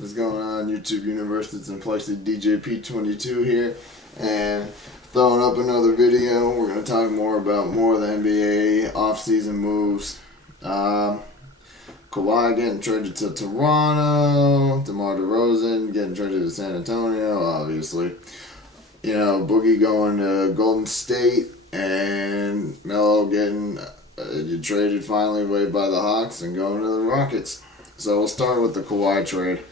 What's going on, YouTube Universe? It's Plexi DJP22 here, and throwing up another video. We're going to talk more about more of the NBA offseason moves. Kawhi getting traded to Toronto, DeMar DeRozan getting traded to San Antonio, obviously. You know, Boogie going to Golden State, and Melo getting traded finally away by the Hawks and going to the Rockets. So we'll start with the Kawhi trade.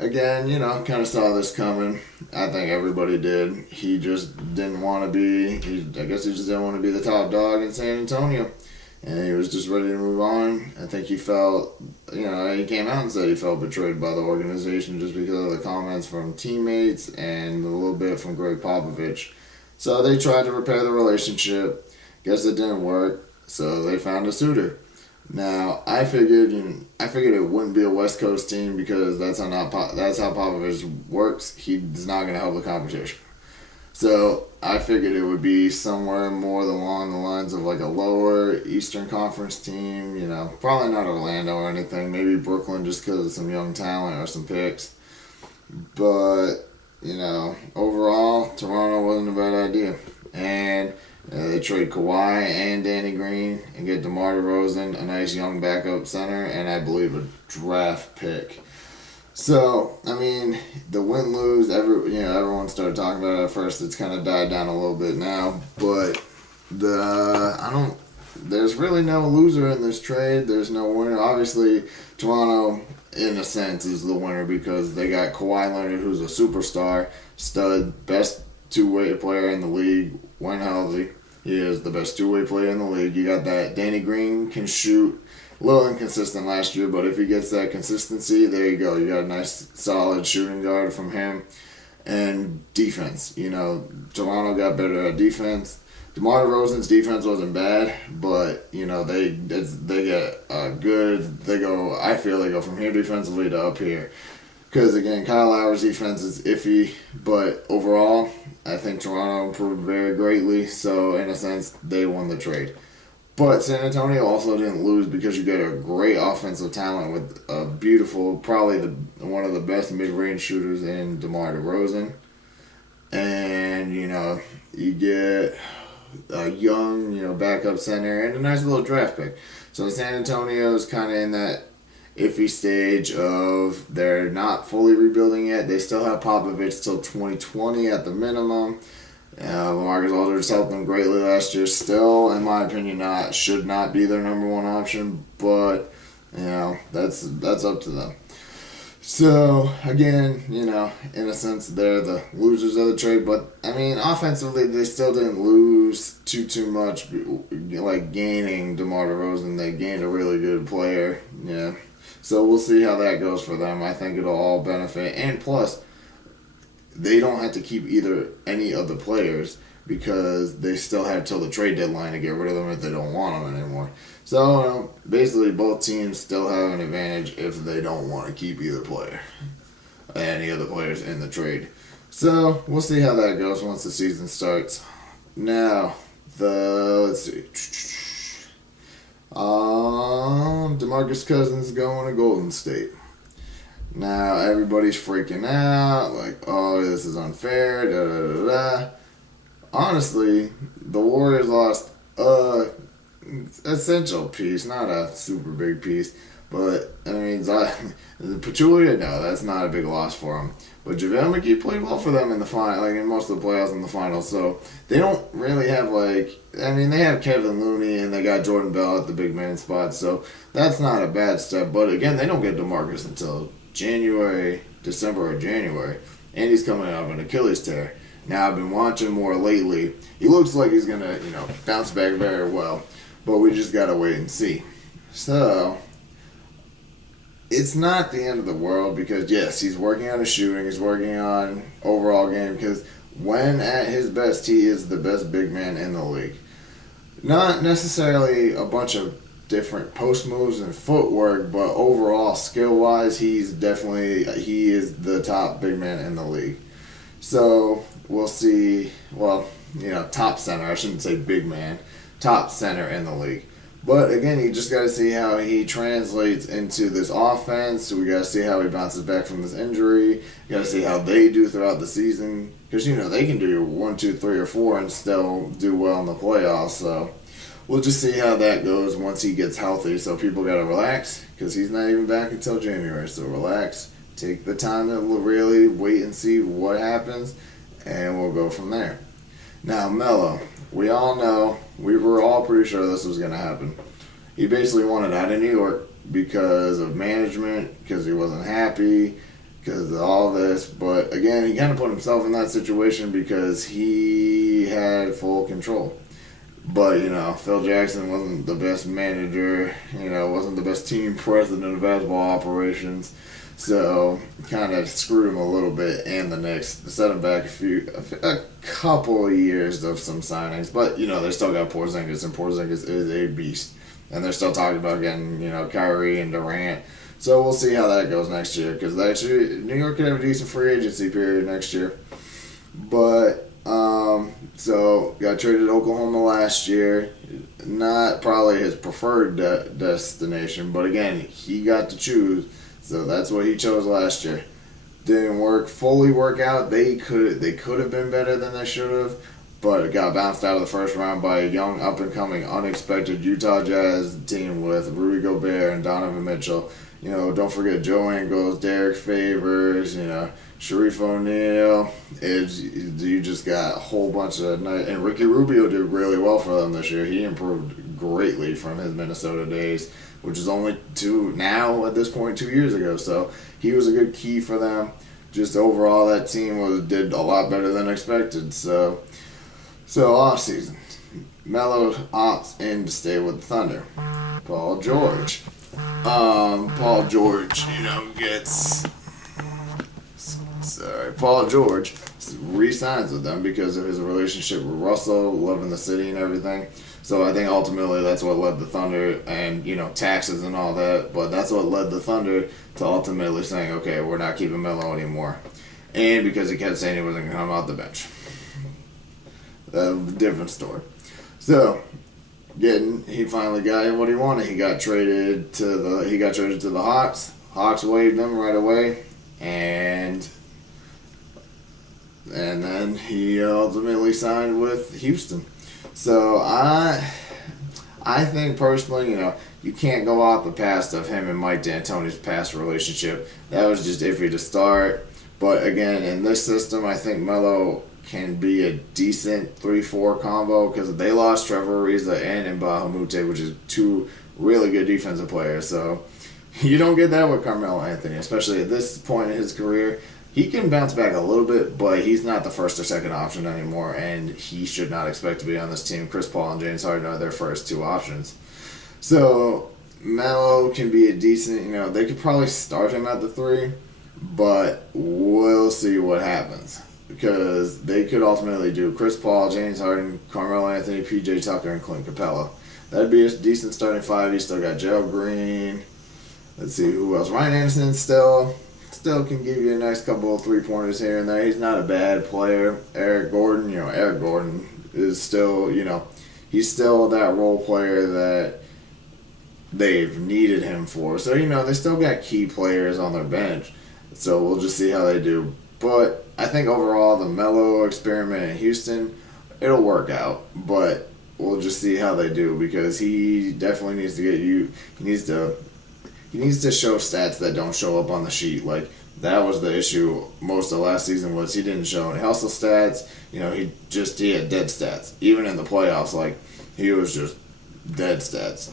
Again, you know, kind of saw this coming. I think everybody did. He just didn't want to be, I guess he just didn't want to be the top dog in San Antonio. And he was just ready to move on. I think he felt, you know, he came out and said he felt betrayed by the organization just because of the comments from teammates and a little bit from Greg Popovich. So they tried to repair the relationship. Guess it didn't work. So they found a suitor. Now, I figured it wouldn't be a West Coast team because that's how Popovich works. He's not going to help the competition. So I figured it would be somewhere more along the lines of like a lower Eastern Conference team. You know, probably not Orlando or anything. Maybe Brooklyn just because of some young talent or some picks. But, you know, overall, Toronto wasn't a bad idea. And they trade Kawhi and Danny Green and get DeMar DeRozan, a nice young backup center, and I believe a draft pick. So, I mean, the win-lose, everyone started talking about it at first. It's kind of died down a little bit now, but there's really no loser in this trade. There's no winner. Obviously, Toronto, in a sense, is the winner because they got Kawhi Leonard, who's a superstar, stud, best two-way player in the league when healthy. He is the best two-way player in the league. You got that. Danny Green can shoot. A little inconsistent last year, but if he gets that consistency, there you go. You got a nice, solid shooting guard from him. And defense. You know, Toronto got better at defense. DeMar DeRozan's defense wasn't bad, but, you know, they get I feel they go from here defensively to up here. Because, again, Kyle Lowry's defense is iffy, but overall, I think Toronto improved very greatly. So, in a sense, they won the trade. But San Antonio also didn't lose because you get a great offensive talent with a beautiful, probably one of the best mid-range shooters in DeMar DeRozan. And, you know, you get a young, you know, backup center and a nice little draft pick. So San Antonio's kind of in that iffy stage of they're not fully rebuilding yet. They still have Popovich till 2020 at the minimum. LaMarcus Aldridge helped them greatly last year. Still, in my opinion, should not be their number one option. But, you know, that's up to them. So, again, you know, in a sense, they're the losers of the trade. But, I mean, offensively, they still didn't lose too much, like gaining DeMar DeRozan. They gained a really good player. Yeah. So, we'll see how that goes for them. I think it'll all benefit. And plus, they don't have to keep any of the players because they still have till the trade deadline to get rid of them if they don't want them anymore. So basically, both teams still have an advantage if they don't want to keep any of the players in the trade. So we'll see how that goes once the season starts. Now, let's see. DeMarcus Cousins going to Golden State. Now, everybody's freaking out, like, oh, this is unfair, da-da-da-da. Honestly, the Warriors lost a essential piece, not a super big piece, but, I mean, Pachulia, no, that's not a big loss for them. But JaVale McGee played well for them in the final, like in most of the playoffs in the finals, so they don't really have, they have Kevin Looney and they got Jordan Bell at the big man spot, so that's not a bad step. But, again, they don't get DeMarcus until December or January, and he's coming out of an Achilles tear. Now, I've been watching more lately. He looks like he's going to, you know, bounce back very well, but we just got to wait and see. So, it's not the end of the world because, yes, he's working on his shooting, he's working on overall game because when at his best, he is the best big man in the league. Not necessarily a bunch of different post moves and footwork, but overall skill-wise, he is the top big man in the league. So we'll see. Well, you know, top center. I shouldn't say big man. Top center in the league. But again, you just got to see how he translates into this offense. We got to see how he bounces back from this injury. You got to see how they do throughout the season, because they can do 1, 2, 3, or 4 and still do well in the playoffs. So we'll just see how that goes once he gets healthy. So people got to relax, because he's not even back until January. So relax, take the time to really wait and see what happens, and we'll go from there. Now, Melo, we all know, we were all pretty sure this was going to happen. He basically wanted out of New York because of management, because he wasn't happy, because of all this. But again, he kind of put himself in that situation because he had full control. But, Phil Jackson wasn't the best manager, wasn't the best team president of basketball operations. So, kind of screwed him a little bit, and the Knicks set him back a couple of years of some signings. But, they still got Porzingis, and Porzingis is a beast. And they're still talking about getting, Kyrie and Durant. So, we'll see how that goes next year, because New York could have a decent free agency period next year. But, so, got traded to Oklahoma last year. Not probably his preferred destination, but again, he got to choose. So that's what he chose last year. Didn't fully work out. They could have been better than they should have, but it got bounced out of the first round by a young, up-and-coming, unexpected Utah Jazz team with Rudy Gobert and Donovan Mitchell. Don't forget Joe Ingles, Derek Favors, Sharif O'Neal. You just got a whole bunch of nice, and Ricky Rubio did really well for them this year. He improved greatly from his Minnesota days, which is only at this point 2 years ago. So he was a good key for them. Just overall, that team did a lot better than expected. So off season, Melo opts in to stay with the Thunder. Paul George gets. Paul George re-signs with them because of his relationship with Russell, loving the city and everything. So I think ultimately that's what led the Thunder, and taxes and all that, but that's what led the Thunder to ultimately saying, okay, we're not keeping Melo anymore. And because he kept saying he wasn't going to come off the bench. A different story. So he finally got what he wanted. He got traded to the Hawks. Hawks waived him right away, and then he ultimately signed with Houston. So I think personally, you can't go off the past of him and Mike D'Antoni's past relationship. That was just iffy to start. But again, in this system, I think Melo can be a decent 3-4 combo because they lost Trevor Ariza and Mbah a Moute, which is two really good defensive players. So you don't get that with Carmelo Anthony, especially at this point in his career. He can bounce back a little bit, but he's not the first or second option anymore, and he should not expect to be on this team. Chris Paul and James Harden are their first two options. So Melo can be a decent, they could probably start him at the 3, but we'll see what happens. Because they could ultimately do Chris Paul, James Harden, Carmelo Anthony, PJ Tucker, and Clint Capella. That'd be a decent starting 5. You still got Gerald Green. Let's see who else. Ryan Anderson still can give you a nice couple of 3-pointers here and there. He's not a bad player. Eric Gordon is still, he's still that role player that they've needed him for. So, they still got key players on their bench. So we'll just see how they do. But I think overall the Melo experiment in Houston, it'll work out. But we'll just see how they do because he definitely needs to He needs to show stats that don't show up on the sheet. Like, that was the issue most of last season was he didn't show any hustle stats. He had dead stats. Even in the playoffs, he was just dead stats.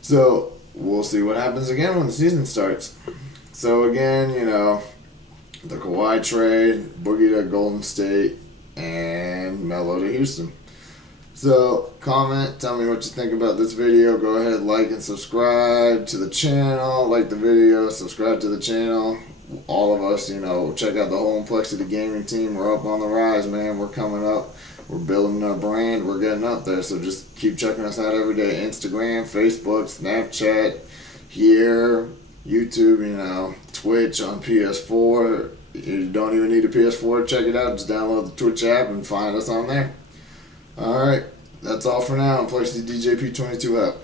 So, we'll see what happens again when the season starts. So, again, the Kawhi trade, Boogie to Golden State, and Melo to Houston. So, comment, tell me what you think about this video. Go ahead, like and subscribe to the channel. Like the video, subscribe to the channel. All of us, check out the whole Complexity Gaming team. We're up on the rise, man. We're coming up. We're building our brand. We're getting up there. So just keep checking us out every day. Instagram, Facebook, Snapchat, here, YouTube, Twitch on PS4. You don't even need a PS4 to check it out. Just download the Twitch app and find us on there. Alright, that's all for now. Complexity DJP22 out.